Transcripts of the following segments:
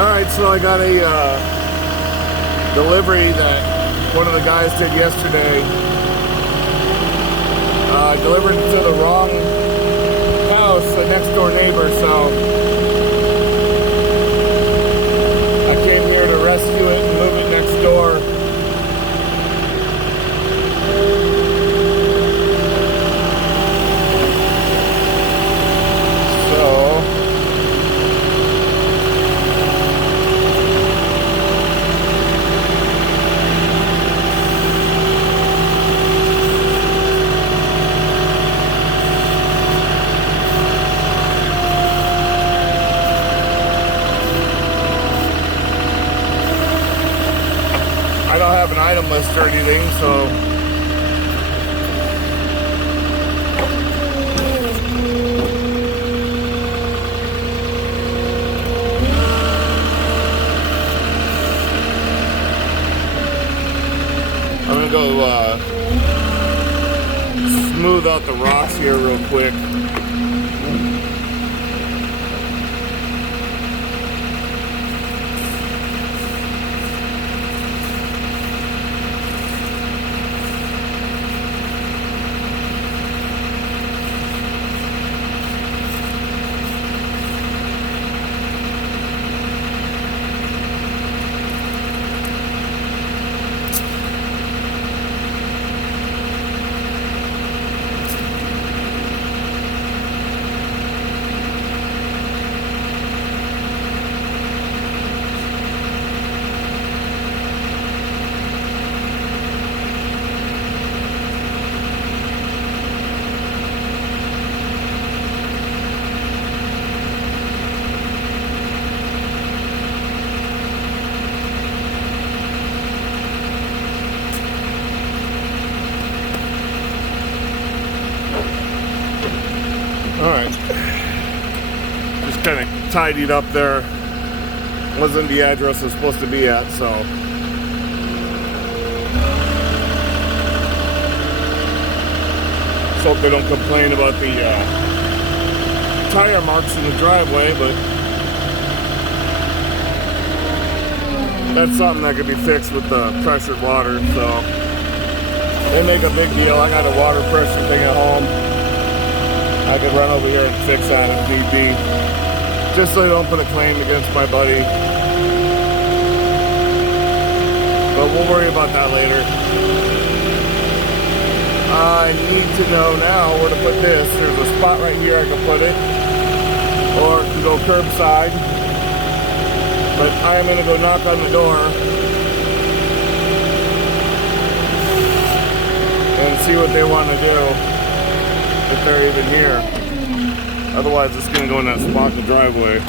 Alright, so I got a delivery that one of the guys did yesterday. Delivered to the wrong house, the next door neighbor, so I came here to rescue it and move it next door. I don't have an item list or anything, so I'm gonna go smooth out the rocks here real quick. Alright, just kind of tidied up there. Wasn't the address I was supposed to be at, so. Just hope they don't complain about the tire marks in the driveway, but that's something that could be fixed with the pressured water, so. They make a big deal. I got a water pressure thing at home. I could run over here and fix that if need be. Just so they don't put a claim against my buddy. But we'll worry about that later. I need to know now where to put this. There's a spot right here I can put it. Or I can go curbside. But I am going to go knock on the door and see what they want to do. If they're even here. Otherwise it's gonna go in that spot in the driveway.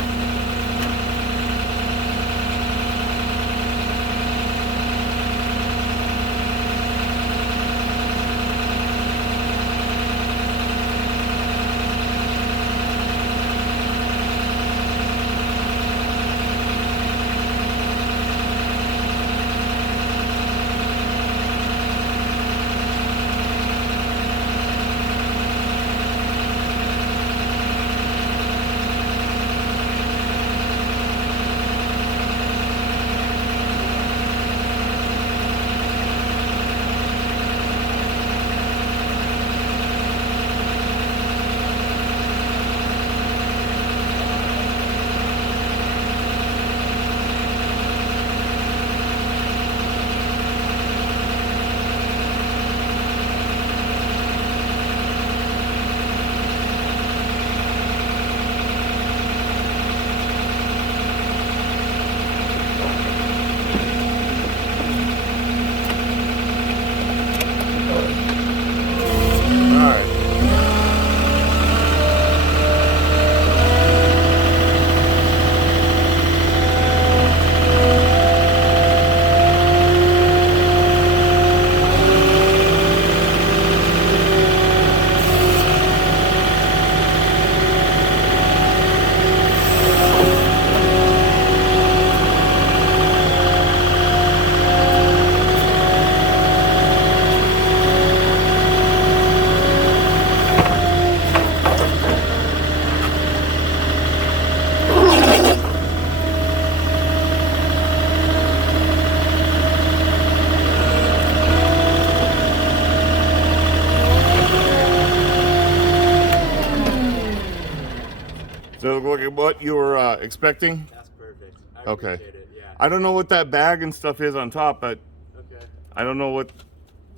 Does it look like what you were expecting? That's perfect. I Okay. appreciate it. Yeah. I don't know what that bag and stuff is on top, but Okay. I don't know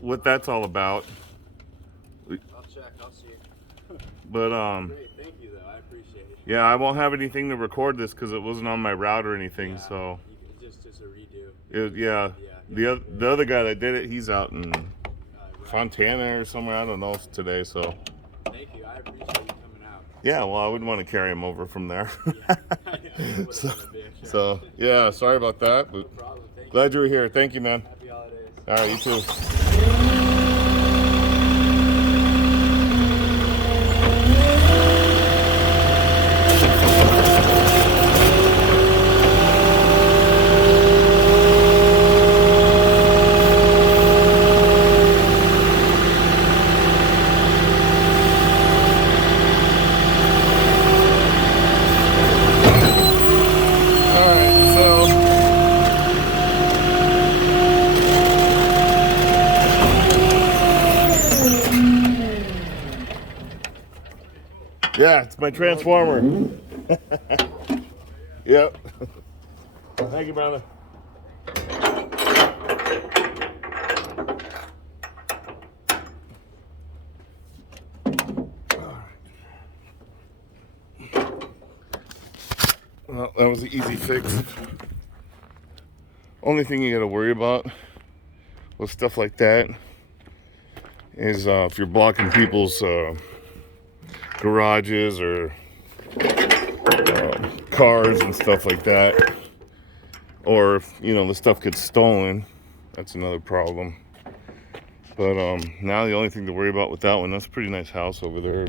what that's all about. I'll check. I'll see. But Great. Thank you, though. I appreciate it. yeah, I won't have anything to record this because it wasn't on my route or anything. Yeah, So just a redo. yeah. The other guy that did it, he's out in Fontana or somewhere. I don't know today. So thank you. I appreciate you coming out. yeah, well, I wouldn't want to carry him over from there. Yeah, I know. So yeah, sorry about that. But No problem. Thank glad you were here. Thank you, man. Happy holidays. All right, you too. Yeah, it's my transformer. Yep. Thank you, brother. Well, that was an easy fix. Only thing you got to worry about with stuff like that is if you're blocking people's garages or cars and stuff like that, or if the stuff gets stolen, that's another problem. But now the only thing to worry about with that one, that's a pretty nice house over there.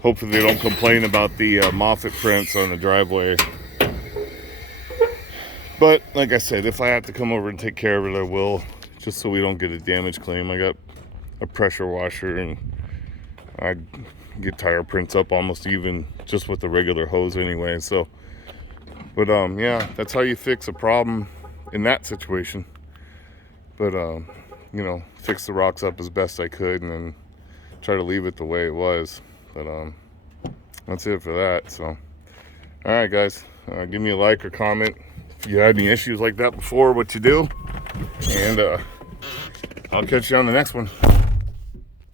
Hopefully they don't complain about the Moffett prints on the driveway. But like I said, if I have to come over and take care of it, I will, just so we don't get a damage claim. I got a pressure washer and I get tire prints up almost even just with the regular hose anyway. So but yeah, that's how you fix a problem in that situation. But fix the rocks up as best I could and then try to leave it the way it was. But that's it for that. So all right, guys, give me a like or comment if you had any issues like that before, what you do, and I'll catch you on the next one.